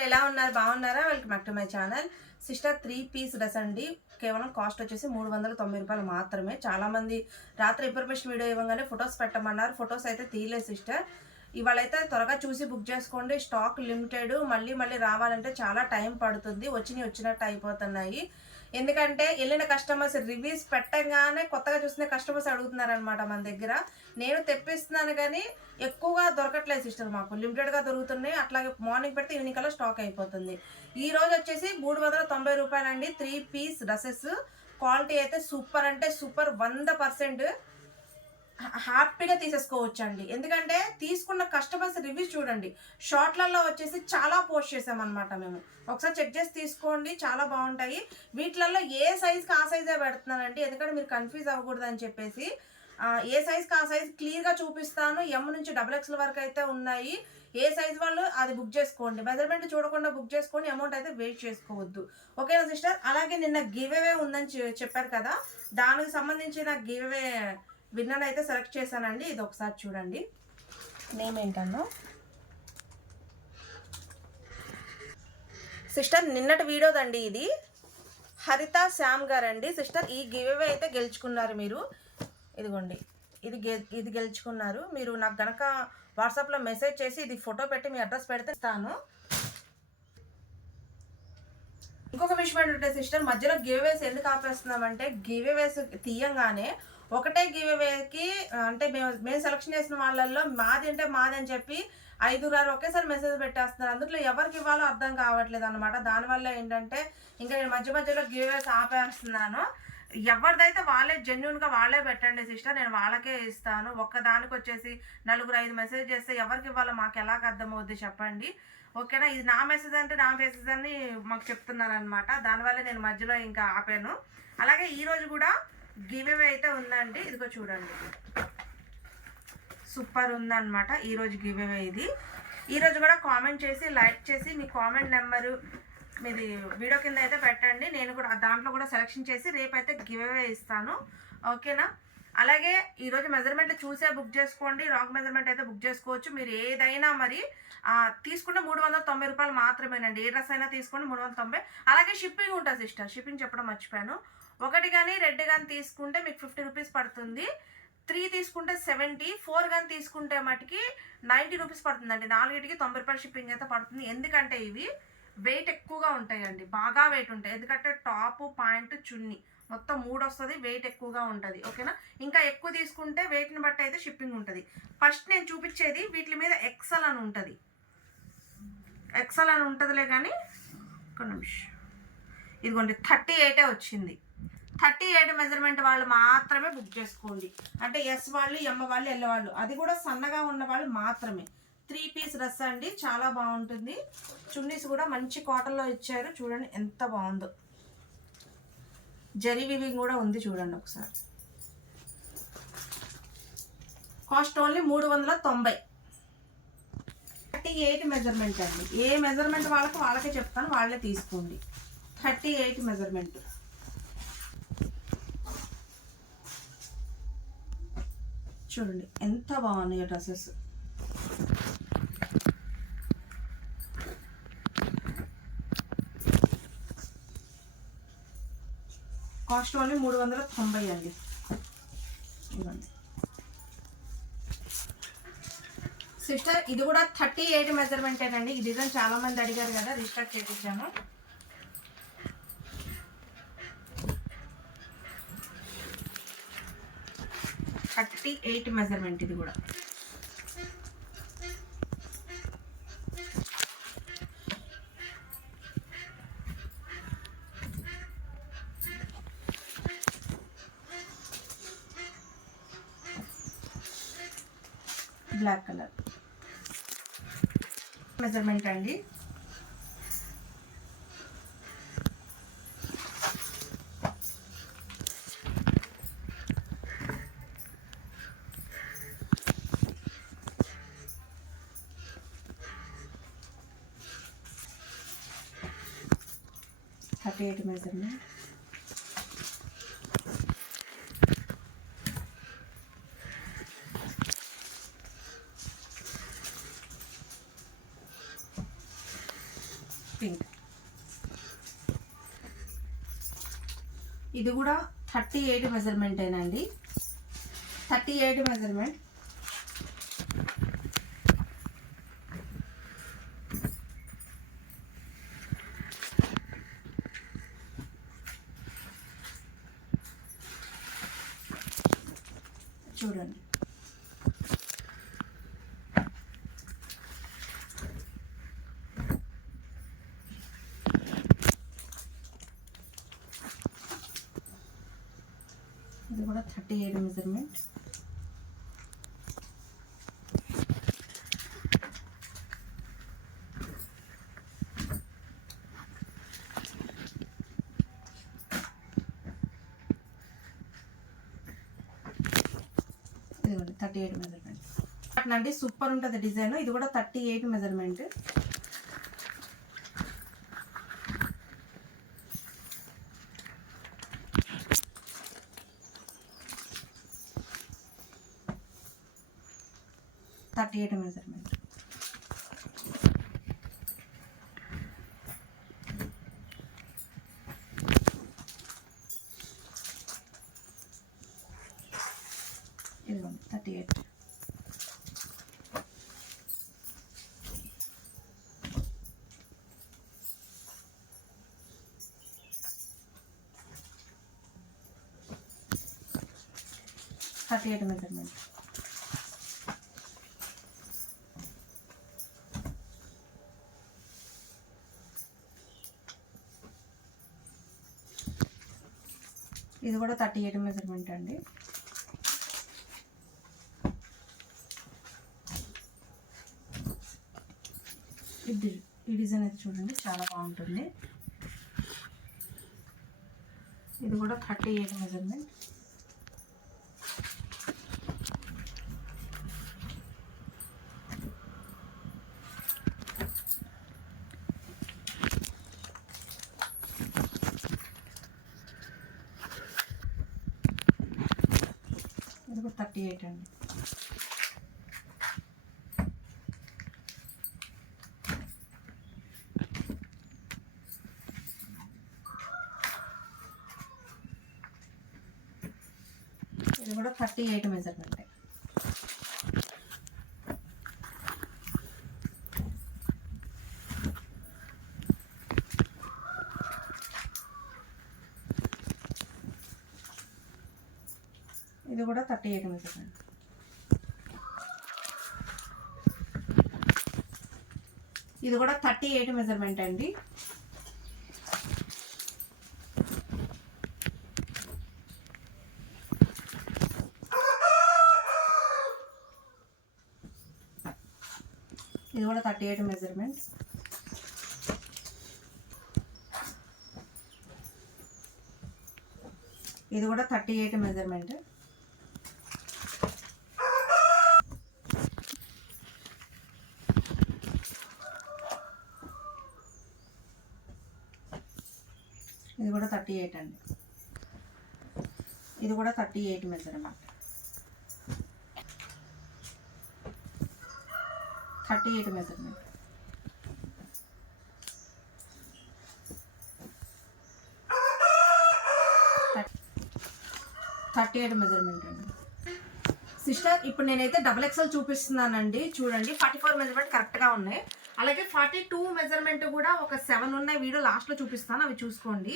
ఎలా ఉన్నారు? బాగున్నారా? Welcome back to my channel. Sister three piece dress అండి. కేవలం కాస్ట్ వచ్చేసి మూడు వందల తొంభై రూపాయలు మాత్రమే. చాలా మంది రాత్రి ఇన్ఫర్మేషన్ వీడియో ఇవ్వగానే ఫొటోస్ పెట్టమన్నారు. ఫొటోస్ అయితే తీయలేదు సిస్టర్. ఇవాళైతే త్వరగా చూసి బుక్ చేసుకోండి. Stock limited. మళ్ళీ మళ్ళీ రావాలంటే చాలా టైం పడుతుంది. వచ్చినవి వచ్చినట్టు అయిపోతున్నాయి. ఎందుకంటే వెళ్ళిన కస్టమర్స్ రివ్యూస్ పెట్టగానే కొత్తగా చూసిన కస్టమర్స్ అడుగుతున్నారనమాట మన దగ్గర. నేను తెప్పిస్తున్నాను కానీ ఎక్కువగా సిస్టర్ మాకు లిమిటెడ్గా దొరుకుతున్నాయి. అట్లాగే మార్నింగ్ పెడితే ఈవినింగ్ కల్లా స్టాక్ అయిపోతుంది. ఈ రోజు వచ్చేసి మూడు వందల తొంభై రూపాయలండి. త్రీ పీస్ డ్రెస్సెస్ క్వాలిటీ అయితే సూపర్ అంటే సూపర్ వంద పర్సెంట్ హ్యాపీగా తీసేసుకోవచ్చండి. ఎందుకంటే తీసుకున్న కస్టమర్స్ రివ్యూస్ చూడండి. షార్ట్లలో వచ్చేసి చాలా పోస్ట్ చేసామన్నమాట మేము. ఒకసారి చెక్ చేసి తీసుకోండి. చాలా బాగుంటాయి. వీటిలలో ఏ సైజ్కి ఆ సైజే పెడుతున్నానండి ఎందుకంటే మీరు కన్ఫ్యూజ్ అవ్వకూడదు అని చెప్పేసి ఏ సైజ్కి ఆ సైజ్ క్లియర్గా చూపిస్తాను. ఎమ్ నుంచి డబుల్ ఎక్స్ల వరకు అయితే ఉన్నాయి. ఏ సైజ్ వాళ్ళు అది బుక్ చేసుకోండి. మెజర్మెంట్ చూడకుండా బుక్ చేసుకోండి అమౌంట్ అయితే వెయిట్ చేసుకోవద్దు. ఓకేనా సిస్టర్ అలాగే నిన్న గివ్ అవే ఉందని చె- చెప్పారు కదా. దానికి సంబంధించిన గివ్వే విన్నర్ అయితే సెలెక్ట్ చేశానండి. ఇది ఒకసారి చూడండి. నేమ్ ఏంటన్నా? సిస్టర్ నిన్నటి వీడియోదండి ఇది. హరిత శ్యామ్ గారండి. సిస్టర్ ఈ గివ్ అవే అయితే గెలుచుకున్నారు మీరు. ఇదిగోండి. ఇది గె ఇది గెలుచుకున్నారు. మీరు నాకు గనక వాట్సాప్లో మెసేజ్ చేసి ఇది ఫోటో పెట్టి మీ అడ్రస్ పెడితే ఇస్తాను. ఇంకొక విషయం ఏంటంటే సిస్టర్ మధ్యలో గివ్ ఎందుకు ఆపేస్తున్నామంటే గివ్ తీయంగానే ఒకటే గివ్ అవేకి అంటే మేము మేము సెలక్షన్ చేసిన వాళ్ళల్లో మాది అంటే మాది అని చెప్పి ఐదుగురు ఒకేసారి మెసేజ్ పెట్టేస్తున్నారు. అందులో ఎవరికి ఇవ్వాలో అర్థం కావట్లేదు అనమాట దానివల్ల ఏంటంటే ఇంకా నేను మధ్య మధ్యలో గివ్వేస్ ఆపేస్తున్నాను. ఎవరిదైతే వాళ్ళే జెన్యున్గా వాళ్ళే పెట్టండి సిస్టర్ నేను వాళ్ళకే ఇస్తాను. ఒక్కదానికి వచ్చేసి నలుగురు ఐదు మెసేజ్ చేస్తే ఎవరికి ఇవ్వాలో మాకు ఎలాగ అర్థమవుద్ది చెప్పండి. ఓకేనా ఇది నా మెసేజ్ అంటే నా మెసేజ్ అని మాకు చెప్తున్నారు అనమాట దానివల్ల నేను మధ్యలో ఇంకా ఆపాను. అలాగే ఈ రోజు కూడా గివ్ అవే అయితే ఉందండి. ఇదిగో చూడండి. సూపర్ ఉందన్నమాట. ఈరోజు గివ్ అవే ఇది. ఈరోజు కూడా కామెంట్ చేసి లైక్ చేసి మీ కామెంట్ నెంబరు మీది వీడియో కింద అయితే పెట్టండి. నేను కూడా దాంట్లో కూడా సెలెక్షన్ చేసి రేపైతే గివ్ అవే ఇస్తాను. ఓకేనా? అలాగే ఈరోజు మెజర్మెంట్ చూసే బుక్ చేసుకోండి. రాంగ్ మెజర్మెంట్ అయితే బుక్ చేసుకోవచ్చు. మీరు ఏదైనా మరి తీసుకున్న తీసుకుంటే మూడు వందల తొంభై రూపాయలు మాత్రమేనండి. ఏ డ్రెస్ అయినా తీసుకోండి మూడు వందల తొంభై. అలాగే షిప్పింగ్ ఉంటుంది సిస్టర్ షిప్పింగ్ చెప్పడం మర్చిపోయాను. ఒకటి కానీ రెడ్ కానీ తీసుకుంటే మీకు ఫిఫ్టీ రూపీస్ పడుతుంది. త్రీ తీసుకుంటే సెవెంటీ ఫోర్ కానీ తీసుకుంటే మటుకి నైంటీ రూపీస్ పడుతుందండి. నాలుగిటికి తొంభై రూపాయలు షిప్పింగ్ అయితే పడుతుంది. ఎందుకంటే ఇవి వెయిట్ ఎక్కువగా ఉంటాయండి. బాగా వెయిట్ ఉంటాయి. ఎందుకంటే టాప్ పాయింట్ చున్నీ. మొత్తం మూడు వస్తుంది వెయిట్ ఎక్కువగా ఉంటుంది. ఓకేనా ఇంకా ఎక్కువ తీసుకుంటే వెయిట్ని బట్టి అయితే షిప్పింగ్ ఉంటుంది. ఫస్ట్ నేను చూపించేది వీటి మీద ఎక్సల్ అని ఉంటుంది. ఎక్సల్ అని ఉంటుందిలే కానీ ఒక నిమిషం. ఇదిగోండి థర్టీ ఎయిటే వచ్చింది. థర్టీ ఎయిట్ మెజర్మెంట్ వాళ్ళు మాత్రమే బుక్ చేసుకోండి. అంటే ఎస్ వాళ్ళు ఎమ్మ వాళ్ళు ఎల్ వాళ్ళు. అది కూడా సన్నగా ఉన్న వాళ్ళు మాత్రమే. త్రీ పీస్ డ్రెస్ అండి చాలా బాగుంటుంది. చున్నీస్ కూడా మంచి కాటన్లో ఇచ్చారు. చూడండి ఎంత బాగుందో. జరీ వివింగ్ కూడా ఉంది చూడండి ఒకసారి. కాస్ట్ ఓన్లీ మూడు వందల తొంభై. థర్టీ ఎయిట్ మెజర్మెంట్ అండి. ఏ మెజర్మెంట్ వాళ్ళకి వాళ్ళకే చెప్తాను వాళ్ళే తీసుకోండి. Thirty eight measurement. చూడండి ఎంత బాగున్నాయి డ్రెస్సెస్. కాస్ట్ ఓన్లీ మూడు వందల తొంభై అండి. ఇవ్వండి సిస్టర్ ఇది కూడా థర్టీ ఎయిట్ మెజర్మెంట్ అండి ఈ డిజైన్ చాలా మంది అడిగారు కదా రిజిస్టర్ చేయించాను థర్టీ ఎయిట్ మెజర్మెంట్ ఇది కూడా. బ్లాక్ కలర్ మెజర్మెంట్ అండి థర్టీ ఎయిట్ మెజర్మెంట్ ఇది కూడా థర్టీ ఎయిట్ మెజర్మెంటేనండి థర్టీ ఎయిట్ మెజర్మెంట్. చూడండి. ఇది ఏడు thirty eight measurement thirty eight measurement అట్లండి super ఉంటుంది డిజైన్ ఇది కూడా thirty eight measurement thirty eight measurement ఇదిగోండి thirty eight thirty eight measurement ఇది కూడా థర్టీ ఎయిట్ మెజర్మెంట్ అండి. ఇది ఈ డిజైన్ అయితే చూడండి చాలా బాగుంటుంది. ఇది కూడా thirty eight measurement. Thirty eight అండి. ఇది కూడా థర్టీ ఎయిట్ మెజర్మెంట్. ఇది కూడా థర్టీ ఎయిట్ మెజర్మెంట్ ఇది కూడా థర్టీ ఎయిట్ మెజర్మెంట్ అండి. ఇది కూడా థర్టీ ఎయిట్ మెజర్మెంట్. ఇది కూడా థర్టీ ఎయిట్ మెజర్మెంట్. ఇది కూడా థర్టీ ఎయిట్ అండి. ఇది కూడా thirty eight measurement thirty eight measurement thirty eight measurement అండి. సిస్టర్ ఇప్పుడు నేనైతే డబుల్ ఎక్స్ఎల్ చూపిస్తున్నానండి. చూడండి ఫార్టీ ఫోర్ మెజర్మెంట్ కరెక్ట్గా ఉన్నాయి. అలాగే ఫార్టీ టూ మెజర్మెంట్ కూడా ఒక సెవెన్ ఉన్నాయి. వీడియో లాస్ట్లో చూపిస్తాను అవి చూసుకోండి.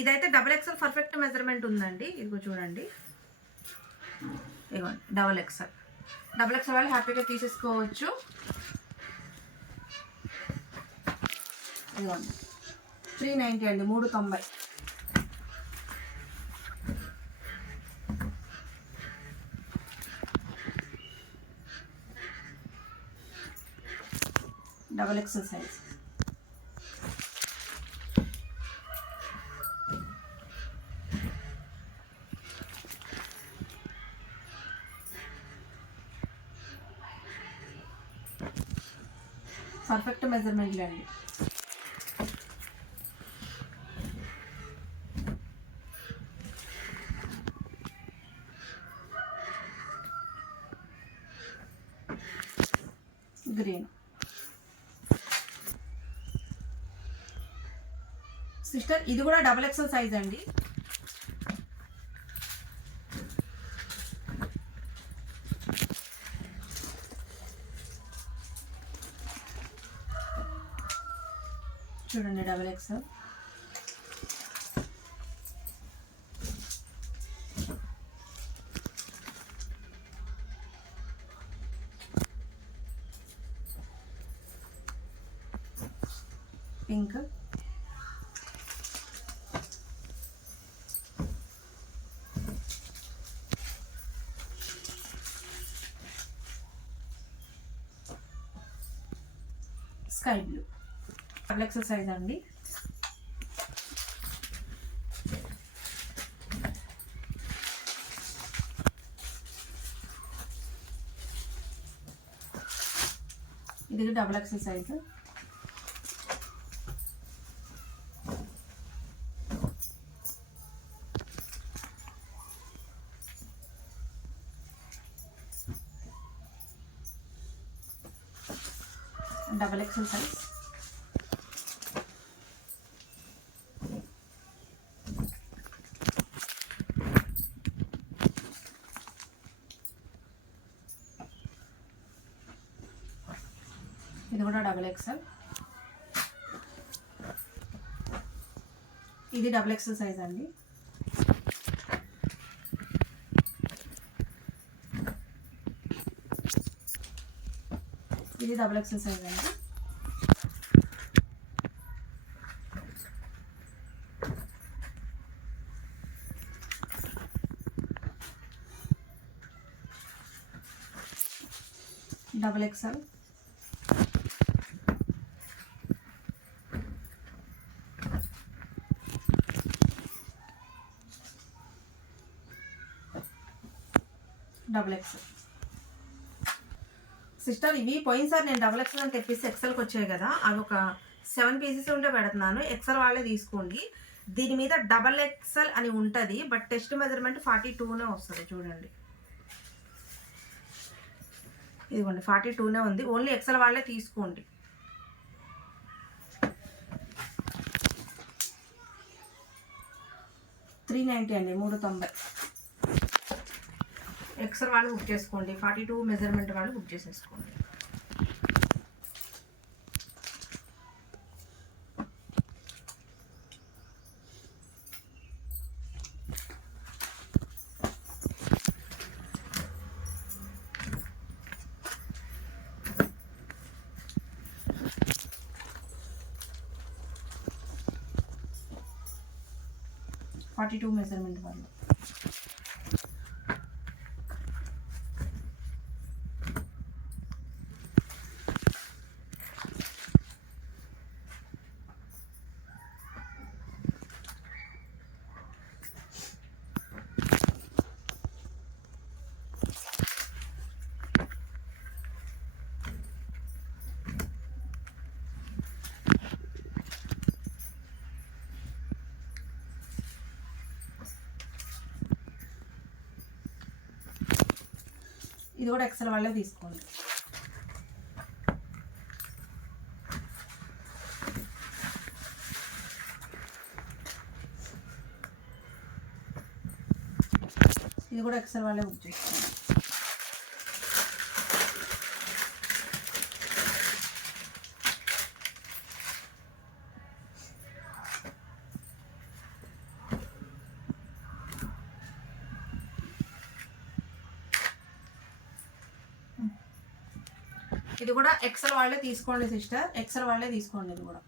ఇదైతే డబల్ ఎక్స్ఎల్ పర్ఫెక్ట్ మెజర్మెంట్ ఉందండి. ఇదిగో చూడండి. ఇదిగోండి డబల్ ఎక్స్ఎల్. డబల్ ఎక్సెల్ వాళ్ళు హ్యాపీగా తీసేసుకోవచ్చు. ఇదిగోండి. త్రీ నైంటీ అండి మూడు తొంభై. డబల్ ఎక్సెల్ సైజ్ పర్ఫెక్ట్ మెజర్మెంట్లు అండి గ్రీన్ సిస్టర్ ఇది కూడా డబల్ ఎక్సెల్ సైజ్ అండి. చూడండి double XL. Sky blue double XL size అండి. ఇది double exercise double XL size ఇది కూడా డబల్ ఎక్సెల్ ఇది డబల్ ఎక్సెల్ సైజ్ అండి. ఇది డబుల్ ఎక్సెల్ సైజ్ అండి. Double XL double XL sister ఇవి పోయినసారి నేను డబల్ ఎక్సెల్ అని తెప్పిస్తే ఎక్సెల్కి వచ్చాయి కదా అవి ఒక సెవెన్ పీసెస్ ఉంటే పెడుతున్నాను. ఎక్సెల్ వాళ్ళే తీసుకోండి. దీని మీద డబల్ ఎక్సెల్ అని ఉంటుంది బట్ టెస్ట్ మెజర్మెంట్ ఫార్టీ టూనే వస్తుంది చూడండి. ఇదిగోండి ఫార్టీ టూనే ఉంది. ఓన్లీ ఎక్సెల్ వాళ్ళే తీసుకోండి. త్రీ నైంటీ అండి మూడు తొంభై. ఎక్సెల్ వాళ్ళు బుక్ చేసుకోండి. ఫార్టీ టూ మెజర్మెంట్ వాళ్ళు బుక్ చేసేసుకోండి. ఫార్టీ టూ మెజర్మెంట్ వాళ్ళు. ఇది కూడా ఎక్సెల్ వాళ్ళే తీసుకోండి. ఇది కూడా ఎక్సెల్ వాళ్ళే బుక్ చేసుకోండి. కూడా ఎక్సెల్ వాళ్ళే తీసుకోండి సిస్టర్ ఎక్సెల్ వాళ్ళే తీసుకోండి ఇది కూడా.